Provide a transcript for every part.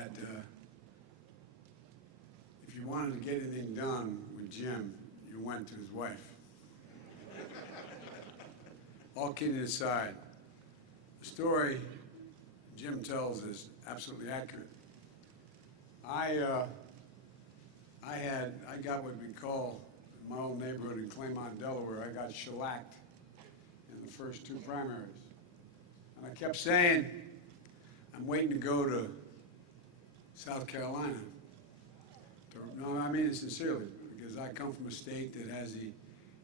that if you wanted to get anything done with Jim, you went to his wife. All kidding aside, the story Jim tells is absolutely accurate. I got what we call, in my old neighborhood in Claymont, Delaware, I got shellacked in the first 2 primaries. And I kept saying, I'm waiting to go to South Carolina. No, I mean it sincerely, because I come from a state that has the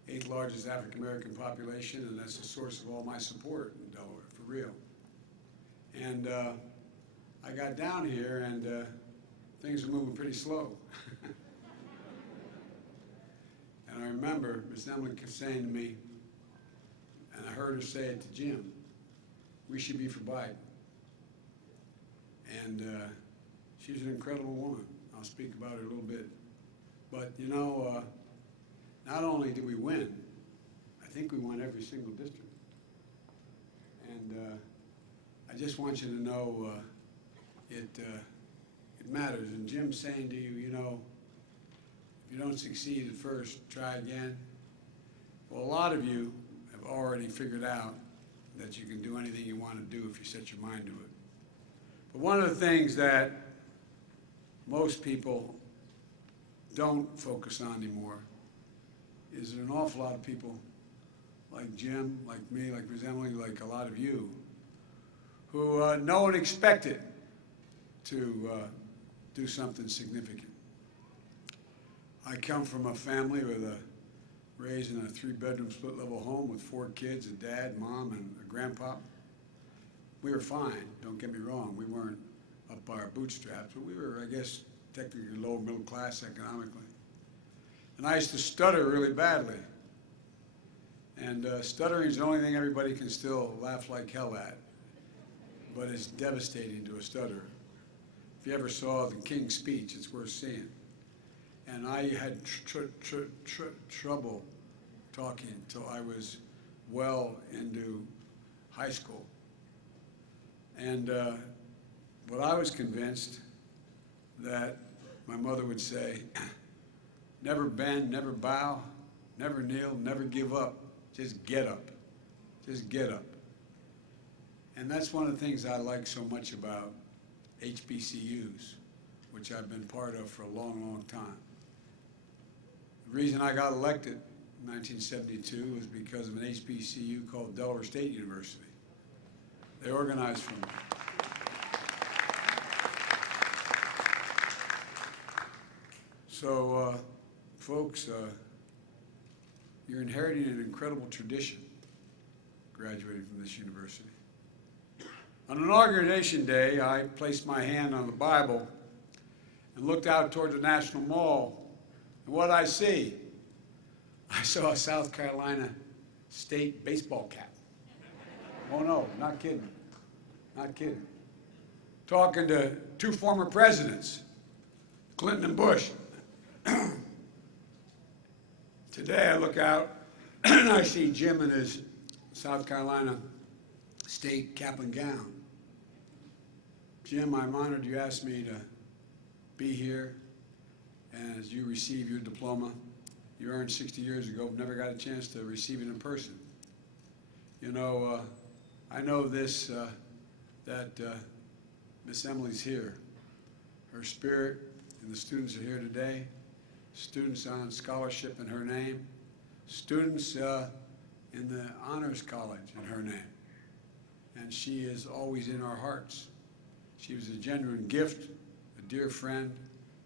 8th largest African American population, and that's the source of all my support in Delaware, for real. And I got down here, and things were moving pretty slow. And I remember Miss Emily kept saying to me, and I heard her say it to Jim, we should be for Biden. And she's an incredible woman. I'll speak about her a little bit. But, you know, not only did we win, I think we won every single district. And I just want you to know it matters. And Jim's saying to you, you know, if you don't succeed at first, try again. Well, a lot of you have already figured out that you can do anything you want to do if you set your mind to it. But one of the things that most people don't focus on anymore is there an awful lot of people like Jim, like me, like Ms. Emily, like a lot of you, who no one expected to do something significant. I come from a family raised in a 3-bedroom split-level home with 4 kids, a dad, mom, and a grandpa. We were fine, don't get me wrong. We weren't up by our bootstraps, but we were, I guess, technically lower middle class economically. And I used to stutter really badly. And stuttering is the only thing everybody can still laugh like hell at, but it's devastating to a stutterer. If you ever saw the King's Speech, it's worth seeing. And I had trouble talking until I was well into high school. And but I was convinced that my mother would say, never bend, never bow, never kneel, never give up. Just get up. Just get up. And that's one of the things I like so much about HBCUs, which I've been part of for a long, long time. The reason I got elected in 1972 was because of an HBCU called Delaware State University. They organized for me. So, folks, you're inheriting an incredible tradition graduating from this university. On inauguration day, I placed my hand on the Bible and looked out toward the National Mall. And what I see? I saw a South Carolina State baseball cap. Oh no, not kidding. Not kidding. Talking to 2 former presidents, Clinton and Bush. Today I look out and I see Jim in his South Carolina State cap and gown. Jim, I'm honored you asked me to be here, and as you receive your diploma you earned 60 years ago, never got a chance to receive it in person. You know, I know this, that Miss Emily's here. Her spirit and the students are here today. Students on scholarship in her name. Students in the Honors College in her name. And she is always in our hearts. She was a genuine gift, a dear friend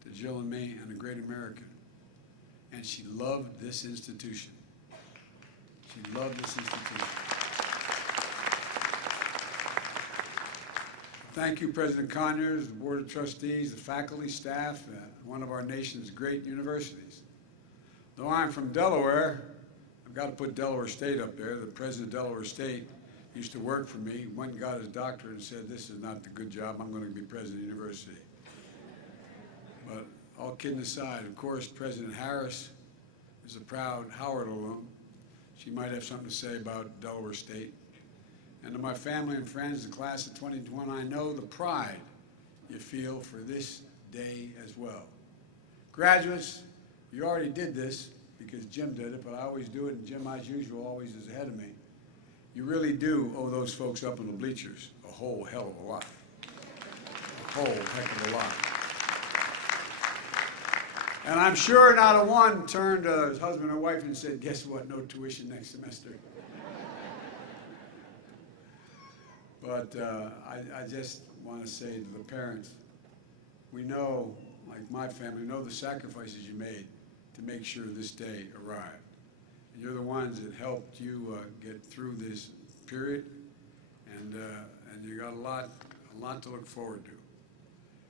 to Jill and me, and a great American. And she loved this institution. She loved this institution. Thank you, President Conyers, the Board of Trustees, the faculty, staff, one of our nation's great universities. Though I'm from Delaware, I've got to put Delaware State up there. The president of Delaware State used to work for me, went and got his doctorate and said, this is not the good job, I'm going to be president of the university. But all kidding aside, of course, President Harris is a proud Howard alum. She might have something to say about Delaware State. And to my family and friends, the class of 2021, I know the pride you feel for this day as well. Graduates, you already did this because Jim did it, but I always do it, and Jim, as usual, always is ahead of me. You really do owe those folks up in the bleachers a whole hell of a lot. A whole heck of a lot. And I'm sure not a one turned to his husband or wife and said, guess what, no tuition next semester. But I just want to say to the parents, we know, like my family, know the sacrifices you made to make sure this day arrived. And you're the ones that helped you get through this period, and you got a lot to look forward to.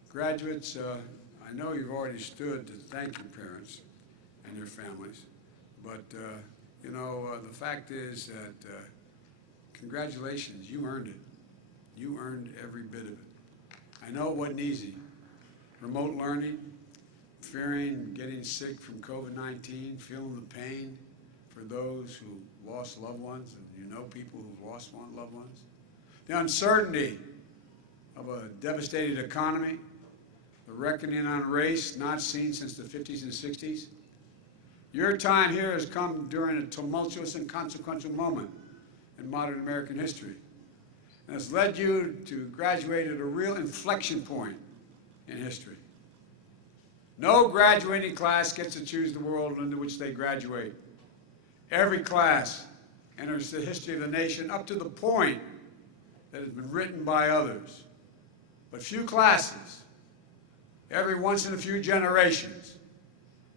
Graduates, I know you've already stood to thank your parents and your families, but you know, the fact is that congratulations, you earned it. You earned every bit of it. I know it wasn't easy. Remote learning, fearing getting sick from COVID-19, feeling the pain for those who lost loved ones, and you know people who've lost loved ones. The uncertainty of a devastated economy, the reckoning on race not seen since the 50s and 60s. Your time here has come during a tumultuous and consequential moment in modern American history, and has led you to graduate at a real inflection point in history. No graduating class gets to choose the world into which they graduate. Every class enters the history of the nation up to the point that has been written by others. But few classes, every once in a few generations,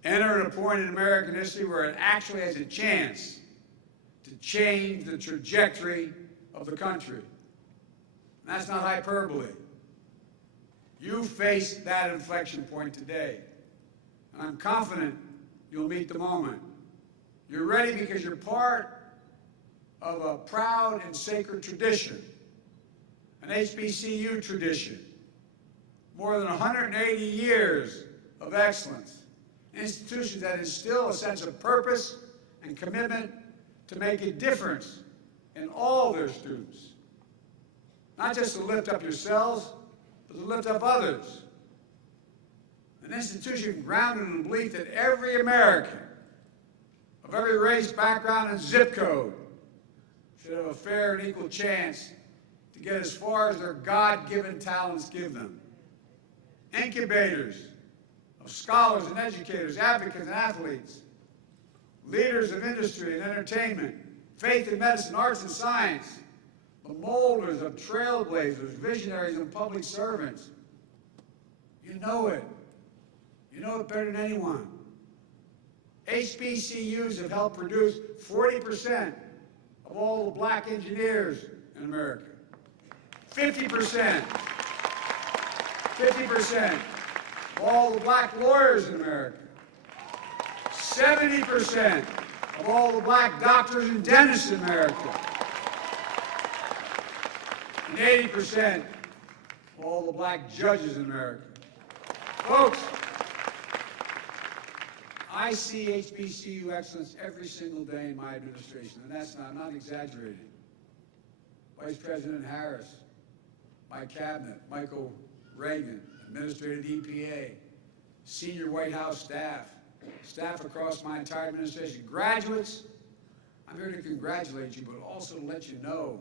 enter at a point in American history where it actually has a chance to change the trajectory of the country. And that's not hyperbole. You face that inflection point today. And I'm confident you'll meet the moment. You're ready because you're part of a proud and sacred tradition, an HBCU tradition, more than 180 years of excellence, institutions that instill a sense of purpose and commitment to make a difference in all their students. Not just to lift up yourselves, but to lift up others. An institution grounded in the belief that every American, of every race, background, and zip code, should have a fair and equal chance to get as far as their God-given talents give them. Incubators of scholars and educators, advocates and athletes, leaders of industry and entertainment, faith in medicine, arts and science, the molders of trailblazers, visionaries, and public servants. You know it. You know it better than anyone. HBCUs have helped produce 40% of all the black engineers in America. 50% of all the black lawyers in America. 70% of all the black doctors and dentists in America. And 80% of all the black judges in America. Folks, I see HBCU excellence every single day in my administration, and that's not, I'm not exaggerating. Vice President Harris, my cabinet, Michael Reagan, administrative EPA, senior White House staff, staff across my entire administration, graduates, I'm here to congratulate you, but also to let you know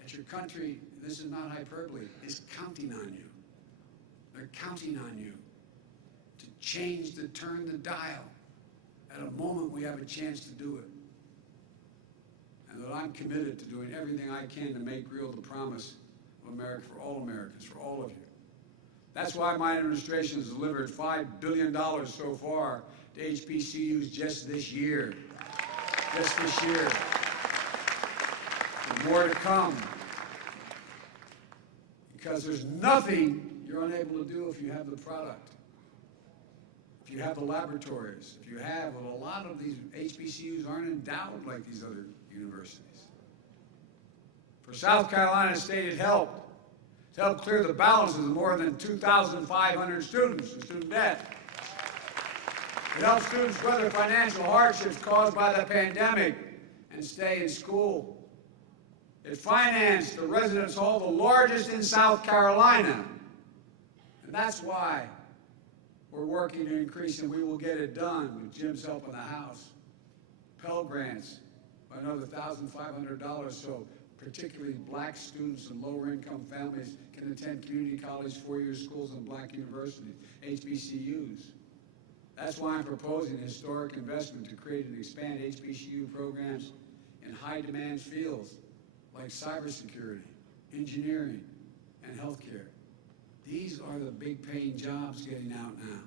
that your country, this is not hyperbole, is counting on you. They're counting on you to change, to turn the dial at a moment we have a chance to do it. And that I'm committed to doing everything I can to make real the promise of America for all Americans, for all of you. That's why my administration has delivered $5 billion so far to HBCUs just this year. Just this year. And more to come. Because there's nothing you're unable to do if you have the product. If you have the laboratories, if you have, well, a lot of these HBCUs aren't endowed like these other universities. For South Carolina State, it helped to help clear the balances of more than 2,500 students in student debt. It helps students weather financial hardships caused by the pandemic and stay in school. It financed the Residence Hall, the largest in South Carolina, And that's why we're working to increase, and we will get it done with Jim's help in the House, Pell Grants by another $1,500, so particularly black students and lower income families can attend community college, four-year schools, and black universities, HBCUs. That's why I'm proposing a historic investment to create and expand HBCU programs in high-demand fields like cybersecurity, engineering, and healthcare. These are the big-paying jobs getting out now.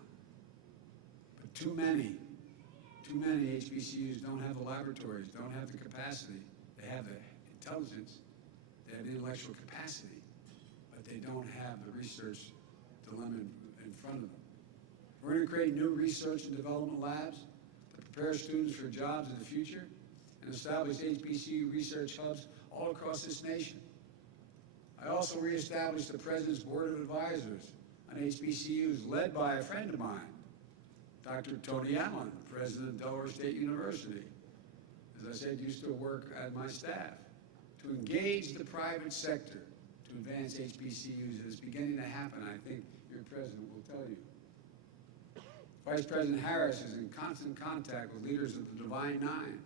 But too many HBCUs don't have the laboratories, don't have the capacity. They have the intelligence, they have the intellectual capacity, but they don't have the research dilemma in front of them. We're going to create new research and development labs to prepare students for jobs in the future and establish HBCU research hubs all across this nation. I also reestablished the President's Board of Advisors on HBCUs, led by a friend of mine, Dr. Tony Allen, President of Delaware State University. As I said, used to work at my staff to engage the private sector to advance HBCUs. It's beginning to happen. I think your president will tell you. Vice President Harris is in constant contact with leaders of the Divine Nine.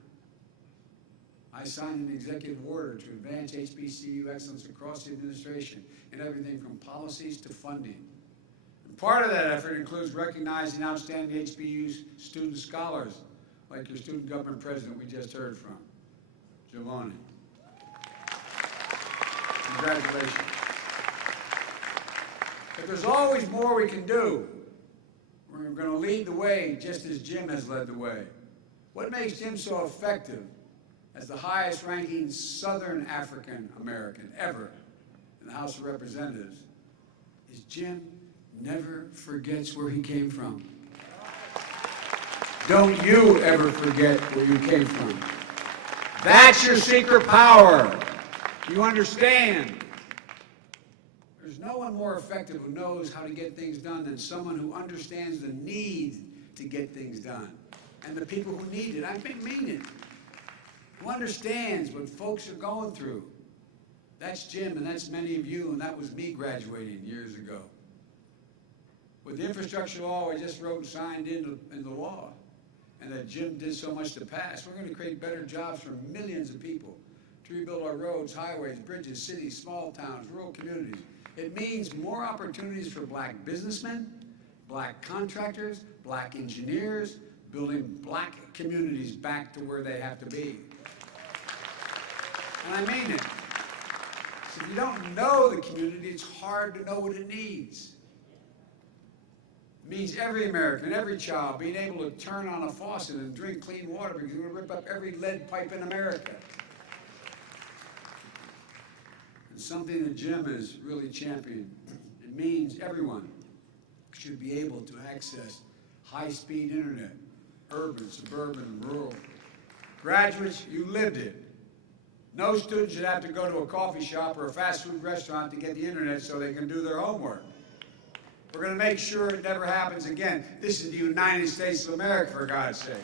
I signed an executive order to advance HBCU excellence across the administration in everything from policies to funding. And part of that effort includes recognizing outstanding HBCU student scholars, like your student government president we just heard from, Giovanni. Congratulations. But there's always more we can do. We're going to lead the way just as Jim has led the way. What makes Jim so effective as the highest ranking Southern African American ever in the House of Representatives is Jim never forgets where he came from. Don't you ever forget where you came from. That's your secret power. You understand? There's no one more effective who knows how to get things done than someone who understands the need to get things done and the people who need it. I mean it. Who understands what folks are going through. That's Jim, and that's many of you, and that was me graduating years ago. With the infrastructure law I just wrote and signed into the law, and that Jim did so much to pass, we're going to create better jobs for millions of people to rebuild our roads, highways, bridges, cities, small towns, rural communities. It means more opportunities for black businessmen, black contractors, black engineers, building black communities back to where they have to be. And I mean it. So if you don't know the community, it's hard to know what it needs. It means every American, every child being able to turn on a faucet and drink clean water because we're going to rip up every lead pipe in America. And something that Jim has really championed. It means everyone should be able to access high-speed internet, urban, suburban, and rural. Graduates, you lived it. No student should have to go to a coffee shop or a fast food restaurant to get the internet so they can do their homework. We're going to make sure it never happens again. This is the United States of America, for God's sake.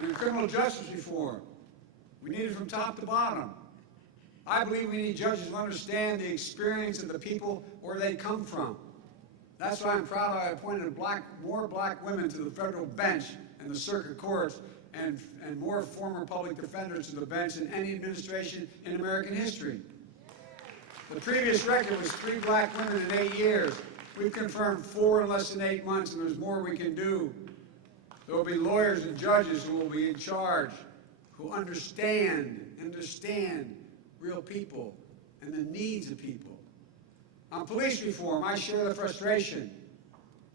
And in criminal justice reform, we need it from top to bottom. I believe we need judges who understand the experience of the people where they come from. That's why I'm proud I appointed more black women to the federal bench and the circuit courts, and more former public defenders to the bench than any administration in American history. The previous record was 3 black women in 8 years. We've confirmed 4 in less than 8 months, and there's more we can do. There will be lawyers and judges who will be in charge, who understand real people and the needs of people. On police reform, I share the frustration,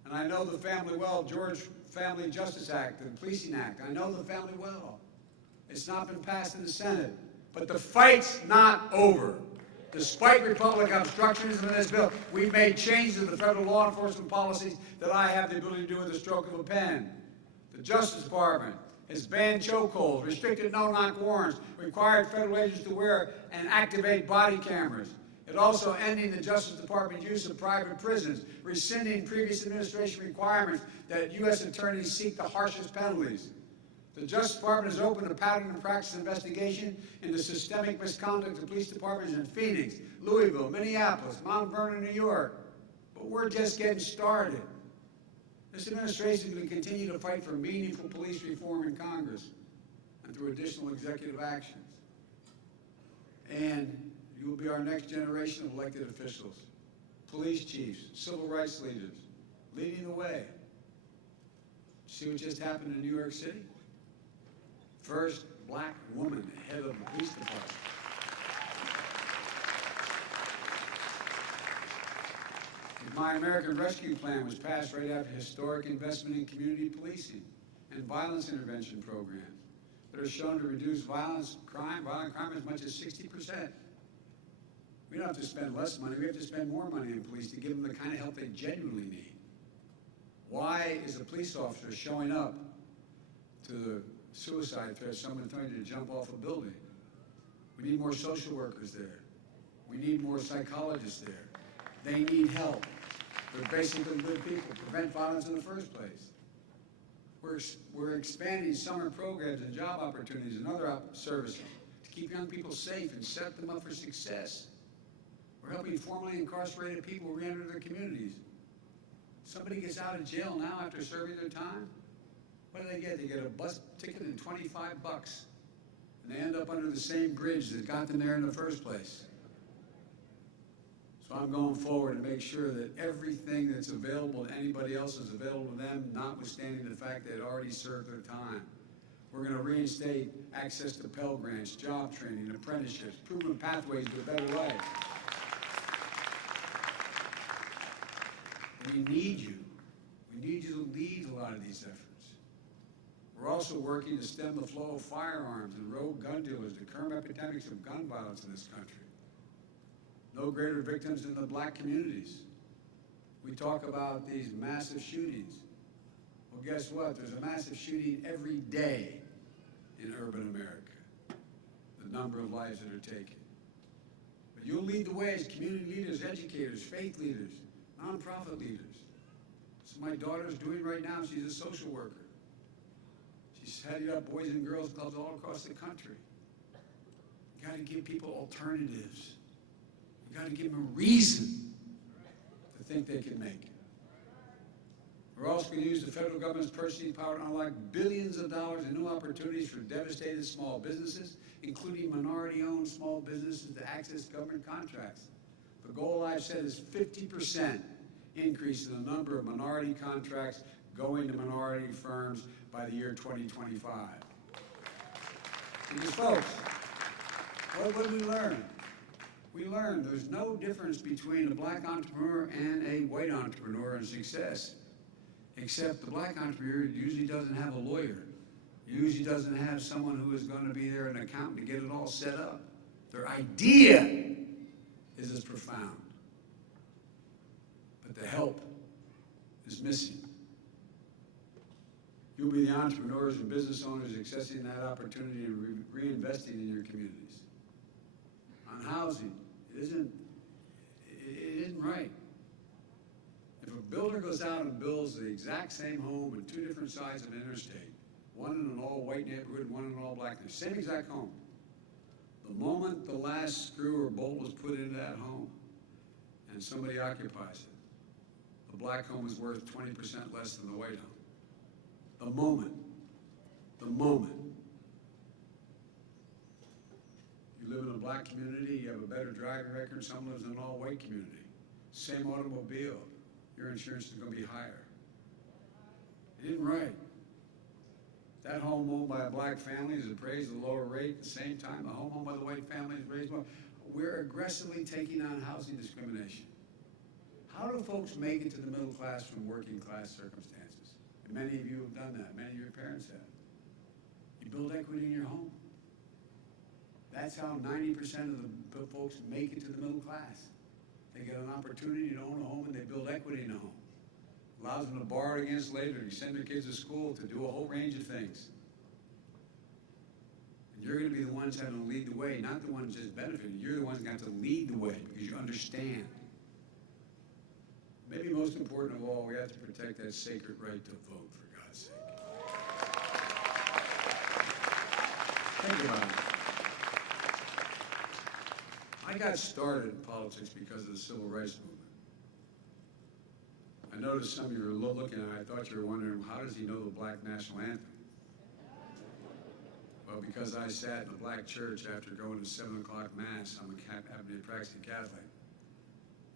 and I know the family well. George Family Justice Act and Policing Act. I know the family well. It's not been passed in the Senate, but the fight's not over. Despite Republican obstructionism in this bill, we've made changes to the federal law enforcement policies that I have the ability to do with the stroke of a pen. The Justice Department has banned chokeholds, restricted no-knock warrants, required federal agents to wear and activate body cameras. It also ending the Justice Department's use of private prisons, rescinding previous administration requirements that U.S. attorneys seek the harshest penalties. The Justice Department has opened a pattern and practice investigation into systemic misconduct of police departments in Phoenix, Louisville, Minneapolis, Mount Vernon, New York. But we're just getting started. This administration will continue to fight for meaningful police reform in Congress and through additional executive actions. And you will be our next generation of elected officials, police chiefs, civil rights leaders, leading the way. See what just happened in New York City? First black woman head of the police department. The My American Rescue Plan was passed right after historic investment in community policing and violence intervention programs that are shown to reduce violent crime as much as 60%. We don't have to spend less money, we have to spend more money on police to give them the kind of help they genuinely need. Why is a police officer showing up to the suicide threat, someone trying to jump off a building? We need more social workers there. We need more psychologists there. They need help. They're basically good people to prevent violence in the first place. We're expanding summer programs and job opportunities and other services to keep young people safe and set them up for success. We're helping formerly incarcerated people re-enter their communities. Somebody gets out of jail now after serving their time. What do they get? They get a bus ticket and 25 bucks. And they end up under the same bridge that got them there in the first place. So I'm going forward to make sure that everything that's available to anybody else is available to them, notwithstanding the fact they'd already served their time. We're going to reinstate access to Pell Grants, job training, apprenticeships, proven pathways to a better life. We need you. We need you to lead a lot of these efforts. We're also working to stem the flow of firearms and rogue gun dealers to curb epidemics of gun violence in this country. No greater victims than the black communities. We talk about these massive shootings. Well, guess what? There's a massive shooting every day in urban America. The number of lives that are taken. But you'll lead the way as community leaders, educators, faith leaders, nonprofit leaders. So my daughter's doing right now, she's a social worker. She's heading up Boys and Girls Clubs all across the country. You got to give people alternatives. You got to give them a reason to think they can make it. We're also going to use the federal government's purchasing power to unlock billions of dollars in new opportunities for devastated small businesses, including minority-owned small businesses to access government contracts. The goal I've set is 50% increase in the number of minority contracts going to minority firms by the year 2025. Because folks, what did we learn? We learned there's no difference between a black entrepreneur and a white entrepreneur in success, except the black entrepreneur usually doesn't have a lawyer, usually doesn't have someone who is going to be there, an accountant, to get it all set up. Their idea is as profound, but the help is missing. You'll be the entrepreneurs and business owners accessing that opportunity and reinvesting in your communities. On housing, it isn't right. If a builder goes out and builds the exact same home on two different sides of an interstate, one in an all-white neighborhood and one in an all-black neighborhood, same exact home, the moment the last screw or bolt was put into that home and somebody occupies it, the black home is worth 20% less than the white home. The moment. You live in a black community, you have a better driving record, someone lives in an all-white community. Same automobile, your insurance is going to be higher. It isn't right. That home owned by a black family is appraised at a lower rate. At the same time, the home owned by the white family is raised more. We're aggressively taking on housing discrimination. How do folks make it to the middle class from working class circumstances? And many of you have done that. Many of your parents have. You build equity in your home. That's how 90% of the folks make it to the middle class. They get an opportunity to own a home and they build equity in a home. Allows them to borrow against later, to send their kids to school, to do a whole range of things. And you're going to be the ones having to lead the way, not the ones just benefiting. You're the ones going to have to lead the way because you understand. Maybe most important of all, we have to protect that sacred right to vote, for God's sake. Think about it. I got started in politics because of the civil rights movement. I noticed some of you were looking at it, I thought you were wondering, how does he know the black national anthem? Well, because I sat in a black church after going to 7 o'clock mass, I'm happen to be a practicing Catholic,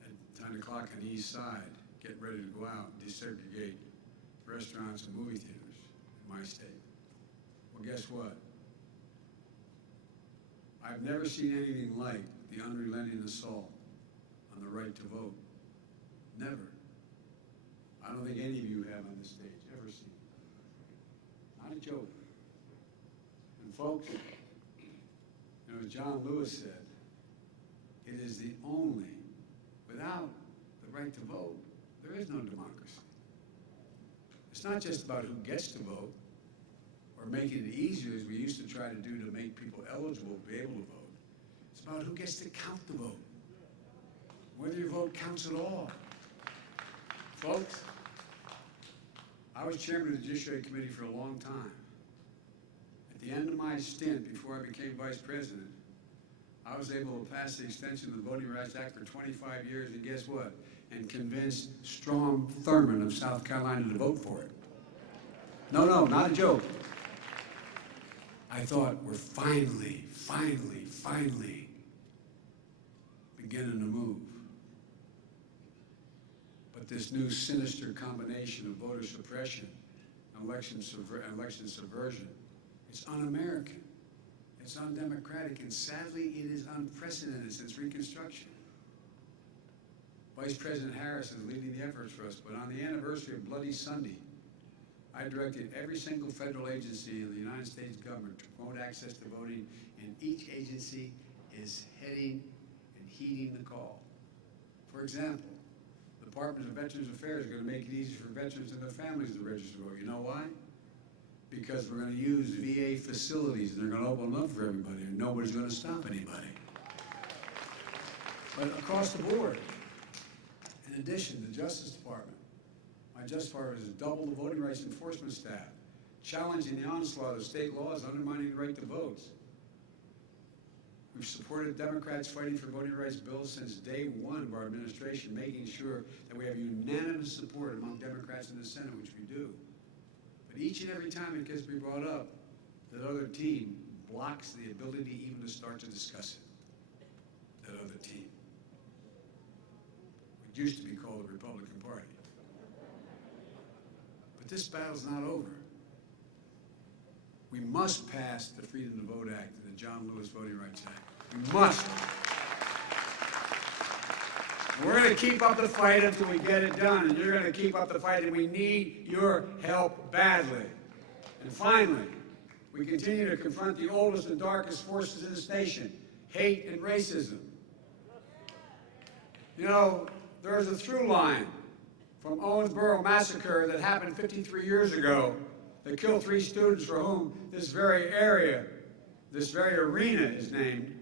at 10 o'clock on the east side, getting ready to go out and desegregate restaurants and movie theaters in my state. Well, guess what? I've never seen anything like the unrelenting assault on the right to vote. Never. I don't think any of you have on this stage ever seen it. Not a joke. And folks, you know, as John Lewis said, it is the only, without the right to vote, there is no democracy. It's not just about who gets to vote or making it easier as we used to try to do to make people eligible to be able to vote. It's about who gets to count the vote, whether your vote counts at all. Folks, I was chairman of the Judiciary Committee for a long time. At the end of my stint, before I became vice president, I was able to pass the extension of the Voting Rights Act for 25 years, and guess what? And convinced Strom Thurmond of South Carolina to vote for it. No, not a joke. I thought we're finally beginning to move. But this new sinister combination of voter suppression and election subversion, it's un-American, it's undemocratic, and sadly it is unprecedented since Reconstruction. Vice President Harris is leading the efforts for us, but on the anniversary of Bloody Sunday, I directed every single federal agency in the United States government to promote access to voting, and each agency is heading and heeding the call. For example, the Department of Veterans Affairs is going to make it easy for veterans and their families to register to vote. You know why? Because we're going to use VA facilities, and they're going to open them up for everybody, and nobody's going to stop anybody. But across the board, in addition, the Justice Department, my Justice Department has doubled the voting rights enforcement staff, challenging the onslaught of state laws undermining the right to vote. We've supported Democrats fighting for voting rights bills since day one of our administration, making sure that we have unanimous support among Democrats in the Senate, which we do. But each and every time it gets to be brought up, that other team blocks the ability even to start to discuss it. That other team. It used to be called the Republican Party. But this battle's not over. We must pass the Freedom to Vote Act and the John Lewis Voting Rights Act. We must. We're going to keep up the fight until we get it done, and you're going to keep up the fight, and we need your help badly. And finally, we continue to confront the oldest and darkest forces in this nation, hate and racism. You know, there's a through line from Orangeburg massacre that happened 53 years ago that killed 3 students for whom this very area, this very arena is named,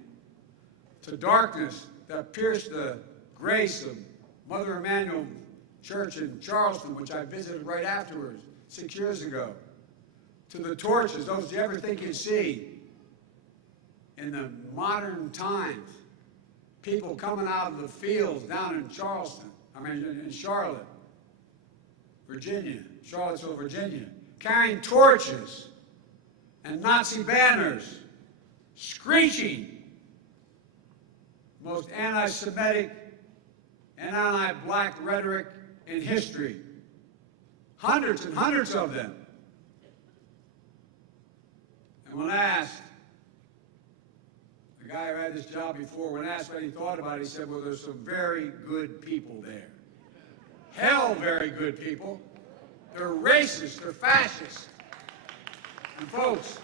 to darkness that pierced the grace of Mother Emanuel Church in Charleston, which I visited right afterwards 6 years ago, to the torches, those you ever think you'd see in the modern times, people coming out of the fields down in in Charlotte, Virginia, Charlottesville, Virginia, carrying torches and Nazi banners, screeching most anti-Semitic and anti-black rhetoric in history. Hundreds and hundreds of them. And when asked, the guy who had this job before, when asked what he thought about it, he said, well, there's some very good people there. Hell, very good people. They're racist, they're fascist. And folks,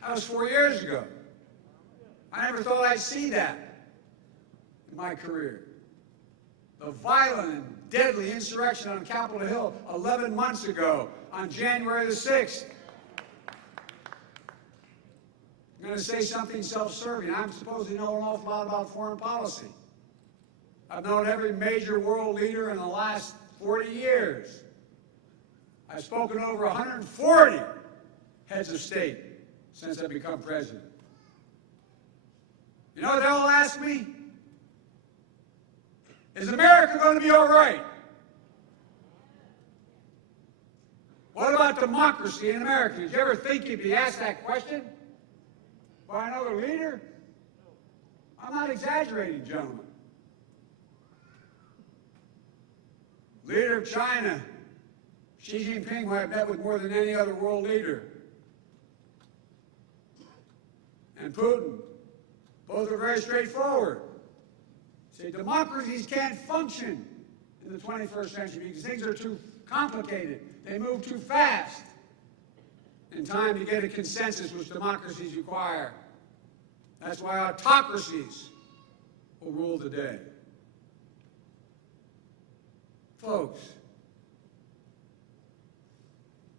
that was 4 years ago. I never thought I'd see that in my career. The violent and deadly insurrection on Capitol Hill 11 months ago on January the 6th. I'm going to say something self-serving. I'm supposed to know an awful lot about foreign policy. I've known every major world leader in the last 40 years. I've spoken to over 140 heads of state since I become president. You know what they'll ask me? Is America going to be all right? What about democracy in America? Did you ever think you'd be asked that question by another leader? I'm not exaggerating, gentlemen. Leader of China, Xi Jinping, who I've met with more than any other world leader, and Putin, both are very straightforward. Say democracies can't function in the 21st century because things are too complicated. They move too fast in time to get a consensus which democracies require. That's why autocracies will rule the day. Folks,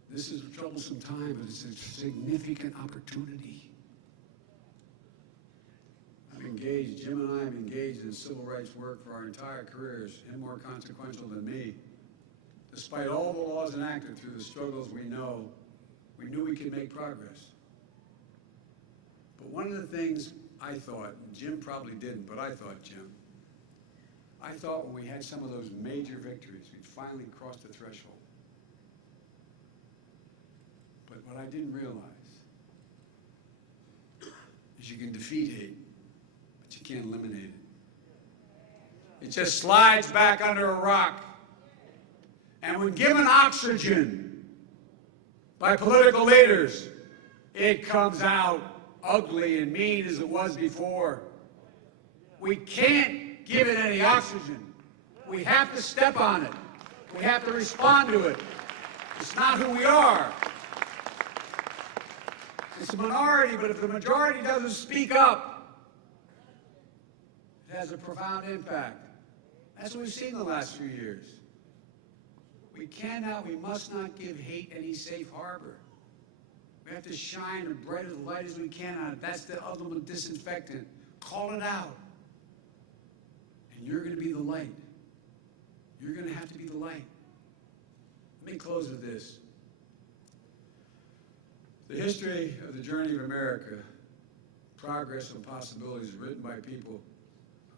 this is a troublesome time, but it's a significant opportunity. Jim and I have engaged in civil rights work for our entire careers, and more consequential than me. Despite all the laws enacted through the struggles we knew we could make progress. But one of the things I thought, and Jim probably didn't, but I thought, Jim, I thought when we had some of those major victories, we'd finally crossed the threshold. But what I didn't realize is you can defeat hate, but you can't eliminate it. It just slides back under a rock. And when given oxygen by political leaders, it comes out ugly and mean as it was before. We can't give it any oxygen. We have to step on it. We have to respond to it. It's not who we are. It's a minority, but if the majority doesn't speak up, it has a profound impact. That's what we've seen the last few years. We must not give hate any safe harbor. We have to shine as bright a light as we can on it. That's the ultimate disinfectant. Call it out. And you're going to be the light. You're going to have to be the light. Let me close with this. The history of the journey of America, progress and possibilities, is written by people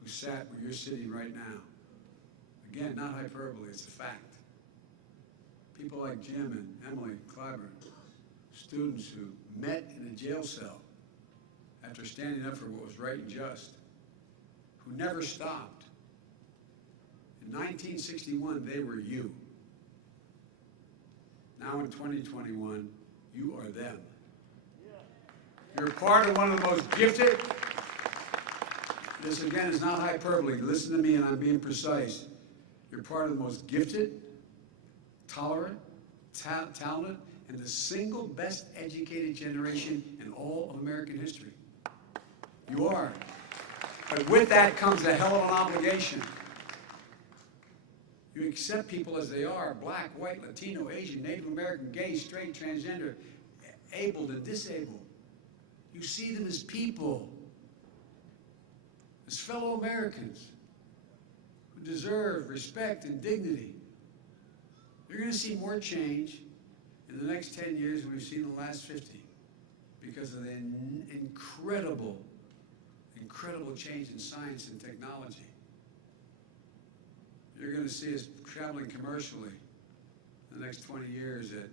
who sat where you're sitting right now. Again, not hyperbole, it's a fact. People like Jim and Emily Clyburn, students who met in a jail cell after standing up for what was right and just, who never stopped. In 1961, they were you. Now in 2021, you are them. You're part of one of the most gifted. This, again, is not hyperbole. Listen to me, and I'm being precise. You're part of the most gifted, tolerant, talented, and the single best educated generation in all of American history. You are. But with that comes a hell of an obligation. You accept people as they are, black, white, Latino, Asian, Native American, gay, straight, transgender, abled and disabled. You see them as people, as fellow Americans who deserve respect and dignity. You're going to see more change in the next 10 years than we've seen in the last 50 because of the incredible change in science and technology. You're going to see us traveling commercially in the next 20 years at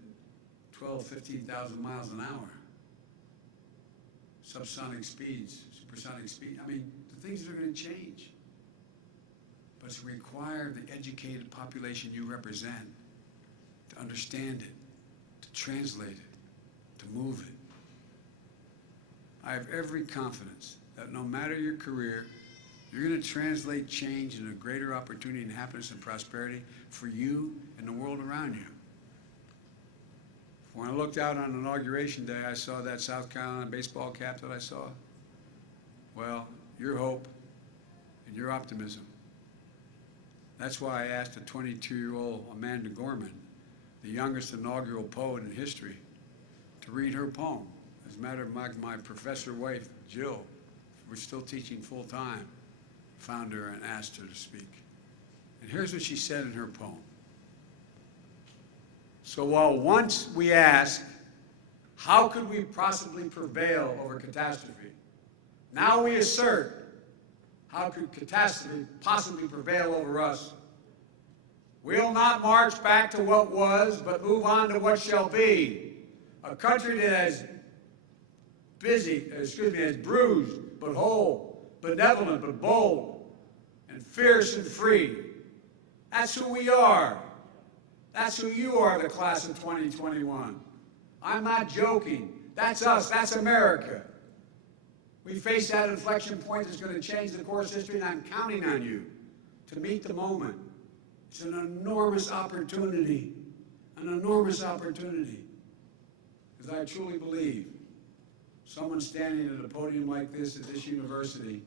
12, 15,000 miles an hour. Subsonic speeds, supersonic speed. I mean, the things are going to change. But it's required the educated population you represent to understand it, to translate it, to move it. I have every confidence that no matter your career, you're going to translate change into a greater opportunity and happiness and prosperity for you and the world around you. When I looked out on Inauguration Day, I saw that South Carolina baseball cap that I saw. Well, your hope and your optimism. That's why I asked a 22-year-old Amanda Gorman, the youngest inaugural poet in history, to read her poem. As a matter of fact, my professor wife, Jill, we're still teaching full-time, found her and asked her to speak. And here's what she said in her poem. So while once we ask, How could we possibly prevail over catastrophe? Now we assert, how could catastrophe possibly prevail over us? We'll not march back to what was, but move on to what shall be. A country that is bruised but whole, benevolent but bold, and fierce and free. That's who we are. That's who you are, the class of 2021. I'm not joking. That's us. That's America. We face that inflection point that's going to change the course of history, and I'm counting on you to meet the moment. It's an enormous opportunity, an enormous opportunity. Because I truly believe someone standing at a podium like this at this university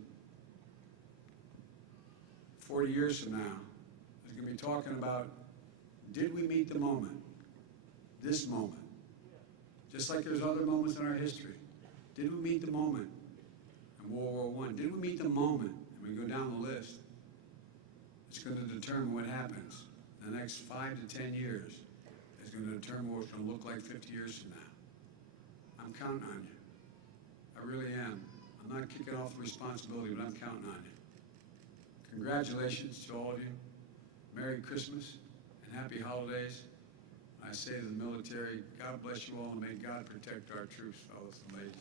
40 years from now is going to be talking about, did we meet the moment? This moment. Just like there's other moments in our history. Did we meet the moment in World War I? Did we meet the moment? And we go down the list. It's going to determine what happens in the next 5 to 10 years. It's going to determine what it's going to look like 50 years from now. I'm counting on you. I really am. I'm not kicking off the responsibility, but I'm counting on you. Congratulations to all of you. Merry Christmas and happy holidays. I say to the military, God bless you all, and may God protect our troops, fellas and ladies.